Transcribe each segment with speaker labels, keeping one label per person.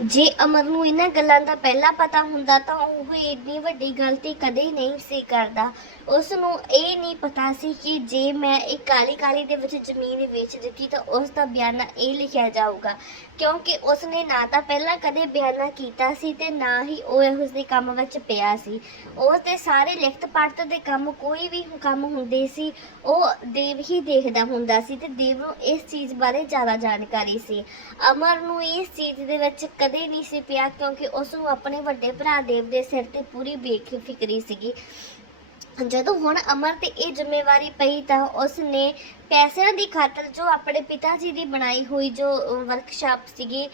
Speaker 1: ਜੇ ਅਮਰ ਨੂੰ ਇਹਨਾਂ ਗੱਲਾਂ ਦਾ ਪਹਿਲਾਂ ਪਤਾ ਹੁੰਦਾ ਤਾਂ ਉਹ ਇੰਨੀ ਵੱਡੀ ਗਲਤੀ ਕਦੇ ਨਹੀਂ ਸੀ ਕਰਦਾ। ਉਸ ਨੂੰ ਇਹ ਨਹੀਂ ਪਤਾ ਸੀ ਕਿ ਜੇ ਮੈਂ ਇਹ ਕਾਲੀ ਕਾਲੀ ਦੇ ਵਿੱਚ ਜ਼ਮੀਨ ਵੇਚ ਦਿੱਤੀ ਤਾਂ ਉਸ ਦਾ ਬਿਆਨਾ ਇਹ ਲਿਖਿਆ ਜਾਊਗਾ। ਕਿਉਂਕਿ ਉਸ ਨੇ ਨਾ ਤਾਂ ਪਹਿਲਾਂ ਕਦੇ ਬਿਆਨਾ ਕੀਤਾ ਸੀ ਤੇ ਨਾ ਹੀ ਉਹ ਇਹੋ ਜਿਹੇ ਕੰਮ ਵਿੱਚ ਪਿਆ ਸੀ। ਉਸ ਦੇ ਸਾਰੇ ਲਿਖਤ ਪੜਤ ਦੇ ਕੰਮ ਕੋਈ ਵੀ ਕੰਮ ਹੁੰਦੇ ਸੀ, ਉਹ ਦੇਵ ਹੀ ਦੇਖਦਾ ਹੁੰਦਾ ਸੀ ਤੇ ਦੇਵ ਨੂੰ ਇਸ ਚੀਜ਼ ਬਾਰੇ ਜ਼ਿਆਦਾ ਜਾਣਕਾਰੀ ਸੀ। ਅਮਰ ਨੂੰ ਇਸ ਚੀਜ਼ ਦੇ ਵਿੱਚ ਕਦੇ ਨਹੀਂ ਸੀ ਪਿਆ ਕਿਉਂਕਿ ਉਸ ਨੂੰ ਆਪਣੇ ਵੱਡੇ ਭਰਾ ਦੇਵ ਦੇ ਸਿਰ ਤੇ ਪੂਰੀ ਬੇਫਿਕਰੀ ਸੀਗੀ। ਜਦੋਂ ਹੁਣ ਅਮਰ ਤੇ ਇਹ ਜ਼ਿੰਮੇਵਾਰੀ ਪਈ ਤਾਂ ਉਸ ਨੇ ਪੈਸਿਆਂ ਦੀ ਖਾਤਰ ਜੋ ਆਪਣੇ ਪਿਤਾ ਜੀ ਦੀ ਬਣਾਈ ਹੋਈ ਜੋ ਵਰਕਸ਼ਾਪ ਸੀਗੀ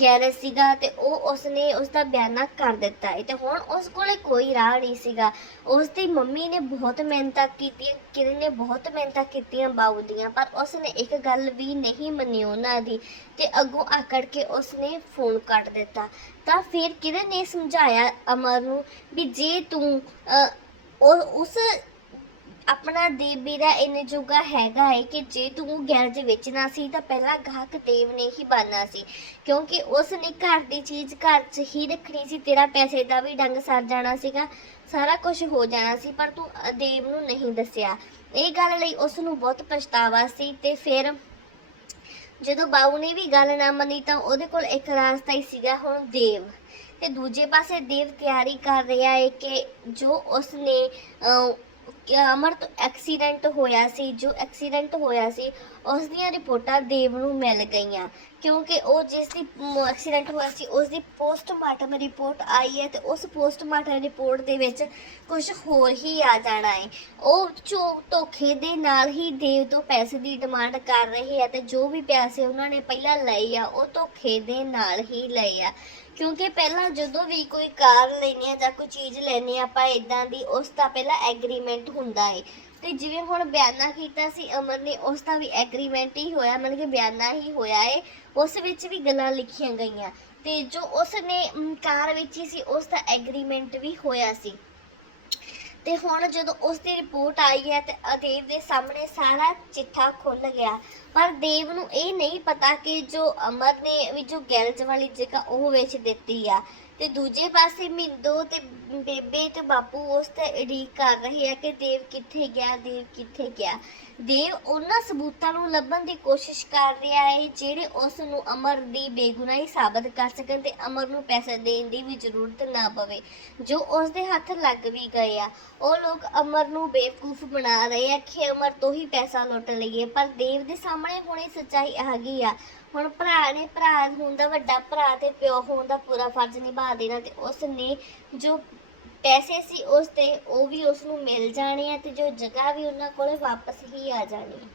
Speaker 1: ਗੈਰੇਜ ਸੀਗਾ ਤੇ ਉਹ ਉਸਨੇ ਉਸ ਦਾ ਬਿਆਨਾ ਕਰ ਦਿੱਤਾ ਹੈ ਤੇ ਹੁਣ ਉਸ ਕੋਲੇ ਕੋਈ ਰਾਹ ਨਹੀਂ ਸੀਗਾ। ਉਸ ਦੀ ਮੰਮੀ ਨੇ ਬਹੁਤ ਮਿਹਨਤਾਂ ਕੀਤੀਆਂ, ਕਿਰਨ ਨੇ ਬਹੁਤ ਮਿਹਨਤਾਂ ਕੀਤੀਆਂ ਬਾਊ ਦੀਆਂ, ਪਰ ਉਸ ਨੇ ਇੱਕ ਗੱਲ ਵੀ ਨਹੀਂ ਮੰਨੀ ਉਹਨਾਂ ਦੀ ਤੇ ਅੱਗੋਂ ਆਕੜ ਕੇ ਉਸਨੇ ਫੋਨ ਕੱਟ ਦਿੱਤਾ। ਤਾਂ ਫਿਰ ਕਿਰਨ ਨੇ ਸਮਝਾਇਆ ਅਮਰ ਨੂੰ ਵੀ ਜੇ ਤੂੰ ਉਹ ਉਸ ਆਪਣਾ ਦੇਵੀ ਦਾ ਇੰਨੇ ਜੋਗਾ ਹੈਗਾ ਹੈ ਕਿ ਜੇ ਤੂੰ ਗੈਰਜ ਵੇਚਣਾ ਸੀ ਤਾਂ ਪਹਿਲਾਂ ਗਾਹਕ ਦੇਵ ਨੇ ਹੀ ਬਣਨਾ ਸੀ। ਕਿਉਂਕਿ ਉਸ ਨੇ ਘਰ ਦੀ ਚੀਜ਼ ਘਰ 'ਚ ਹੀ ਰੱਖਣੀ ਸੀ, ਤੇਰਾ ਪੈਸੇ ਦਾ ਵੀ ਡੰਗ ਸਰ ਜਾਣਾ ਸੀਗਾ, ਸਾਰਾ ਕੁਝ ਹੋ ਜਾਣਾ ਸੀ, ਪਰ ਤੂੰ ਦੇਵ ਨੂੰ ਨਹੀਂ ਦੱਸਿਆ। ਇਹ ਗੱਲ ਲਈ ਉਸ ਨੂੰ ਬਹੁਤ ਪਛਤਾਵਾ ਸੀ ਤੇ ਫਿਰ ਜਦੋਂ ਬਾਊ ਨੇ ਵੀ ਗੱਲ ਨਾ ਮੰਨੀ ਤਾਂ ਉਹਦੇ ਕੋਲ ਇੱਕ ਰਾਸਤਾ ਹੀ ਸੀਗਾ ਹੁਣ ਦੇਵ। ਤੇ ਦੂਜੇ ਪਾਸੇ ਦੇਵ ਤਿਆਰੀ ਕਰ ਰਿਹਾ ਹੈ ਕਿ ਜੋ ਉਸਨੇ ਅਮਰ ਤੋਂ ਐਕਸੀਡੈਂਟ ਹੋਇਆ ਸੀ, ਜੋ ਐਕਸੀਡੈਂਟ ਹੋਇਆ ਸੀ ਉਸ ਦੀਆਂ ਰਿਪੋਰਟਾਂ ਦੇਵ ਨੂੰ ਮਿਲ ਗਈਆਂ, ਕਿਉਂਕਿ ਉਹ ਜਿਸ ਦੀ ਐਕਸੀਡੈਂਟ ਹੋਇਆ ਸੀ ਉਸ ਦੀ ਪੋਸਟਮਾਰਟਮ ਰਿਪੋਰਟ ਆਈ ਹੈ ਤੇ ਉਸ ਪੋਸਟਮਾਰਟਮ ਰਿਪੋਰਟ ਦੇ ਵਿੱਚ ਕੁਝ ਹੋਰ ਹੀ ਆ ਜਾਣਾ ਹੈ। ਉਹ ਚੋ, ਧੋਖੇ ਦੇ ਨਾਲ ਹੀ ਦੇਵ ਤੋਂ ਪੈਸੇ ਦੀ ਡਿਮਾਂਡ ਕਰ ਰਹੇ ਆ ਤੇ ਜੋ ਵੀ ਪੈਸੇ ਉਹਨਾਂ ਨੇ ਪਹਿਲਾਂ ਲਏ ਆ, ਉਹ ਧੋਖੇ ਦੇ ਨਾਲ ਹੀ ਲਏ ਆ। ਕਿਉਂਕਿ ਪਹਿਲਾਂ ਜਦੋਂ ਵੀ ਕੋਈ ਕਾਰ ਲੈਣੀ ਆ ਜਾਂ ਕੋਈ ਚੀਜ਼ ਲੈਣੀ ਆ, ਆਪਾਂ ਇਦਾਂ ਦੀ ਉਸ ਦਾ ਪਹਿਲਾਂ ਐਗਰੀਮੈਂਟ ਹੁੰਦਾ ਹੈ। ਤੇ ਜਿਵੇਂ ਹੁਣ ਬਿਆਨਾ ਕੀਤਾ ਸੀ ਅਮਰ ਨੇ ਉਸ ਦਾ ਵੀ ਐਗਰੀਮੈਂਟ ਹੀ ਹੋਇਆ ਮਤਲਬ ਕਿ ਬਿਆਨਾ ਹੀ ਹੋਇਆ ਹੈ ਉਸ ਵਿੱਚ ਵੀ ਗੱਲਾਂ ਲਿਖੀਆਂ ਗਈਆਂ। ਤੇ ਜੋ ਉਸ ਨੇ ਅਮ, ਕਾਰ ਵੇਚੀ ਸੀ ਉਸ ਦਾ ਐਗਰੀਮੈਂਟ ਵੀ ਹੋਇਆ ਸੀ। ਤੇ ਹੁਣ ਜਦੋਂ ਉਸ ਦੀ ਰਿਪੋਰਟ ਆਈ ਹੈ ਤੇ ਅਦੇਵ ਦੇ ਸਾਹਮਣੇ ਸਾਰਾ ਚਿੱਠਾ ਖੁੱਲ ਗਿਆ। ਪਰ ਦੇਵ ਨੂੰ ਇਹ ਨਹੀਂ ਪਤਾ ਕਿ ਜੋ ਅਮਰ ਨੇ ਵੀ ਜੋ ਗੈਰਜ ਵਾਲੀ ਜਗ੍ਹਾ ਉਹ ਵੇਚ ਦਿੱਤੀ ਆ। ਤੇ ਦੂਜੇ ਪਾਸੇ ਮਿੰਦੋ ਤੇ ਬੇਬੇ ਤੇ ਬਾਪੂ ਉਸ ਤੇ ਉਡੀਕ ਕਰ ਰਹੇ ਆ ਕਿ ਦੇਵ ਕਿੱਥੇ ਗਿਆ, ਦੇਵ ਕਿੱਥੇ ਗਿਆ। ਦੇਵ ਉਹਨਾਂ ਸਬੂਤਾਂ ਨੂੰ ਲੱਭਣ ਦੀ ਕੋਸ਼ਿਸ਼ ਕਰ ਰਿਹਾ ਹੈ, ਜਿਹੜੇ ਉਸ ਨੂੰ ਅਮਰ ਦੀ ਬੇਗੁਨਾਹੀ ਸਾਬਤ ਕਰ ਸਕਣ ਤੇ ਅਮਰ ਨੂੰ ਪੈਸੇ ਦੇਣ ਦੀ ਵੀ ਜ਼ਰੂਰਤ ਨਾ ਪਵੇ, ਜੋ ਉਸ ਦੇ ਹੱਥ ਲੱਗ ਵੀ ਗਏ ਆ। ਉਹ ਲੋਕ ਅਮਰ ਨੂੰ ਬੇਵਕੂਫ ਬਣਾ ਰਹੇ ਆ ਕਿ ਅਮਰ ਤੋਂ ਹੀ ਪੈਸਾ ਲੁੱਟ ਲਈਏ, ਪਰ ਦੇਵ ਦੇ ਸਾਹਮਣੇ ਹੁਣੇ ਸੱਚਾਈ ਆ ਗਈ ਆ। ਹੁਣ ਭਰਾ ਨੇ ਭਰਾ, ਹੋਣ ਦਾ ਵੱਡਾ ਭਰਾ ਤੇ ਪਿਓ, ਹੋਣ ਦਾ ਪੂਰਾ ਫਰਜ਼ ਨਿਭਾ ਦੇਣਾ ਤੇ ਉਸ ਨੇ ਜੋ ਪੈਸੇ ਸੀ ਉਸ ਤੇ ਉਹ ਵੀ ਉਸ ਨੂੰ ਮਿਲ ਜਾਣੇ ਆ ਤੇ ਜੋ ਜਗ੍ਹਾ ਵੀ ਉਹਨਾਂ ਕੋਲੇ ਵਾਪਸ ਹੀ ਆ ਜਾਣੀ ਆ।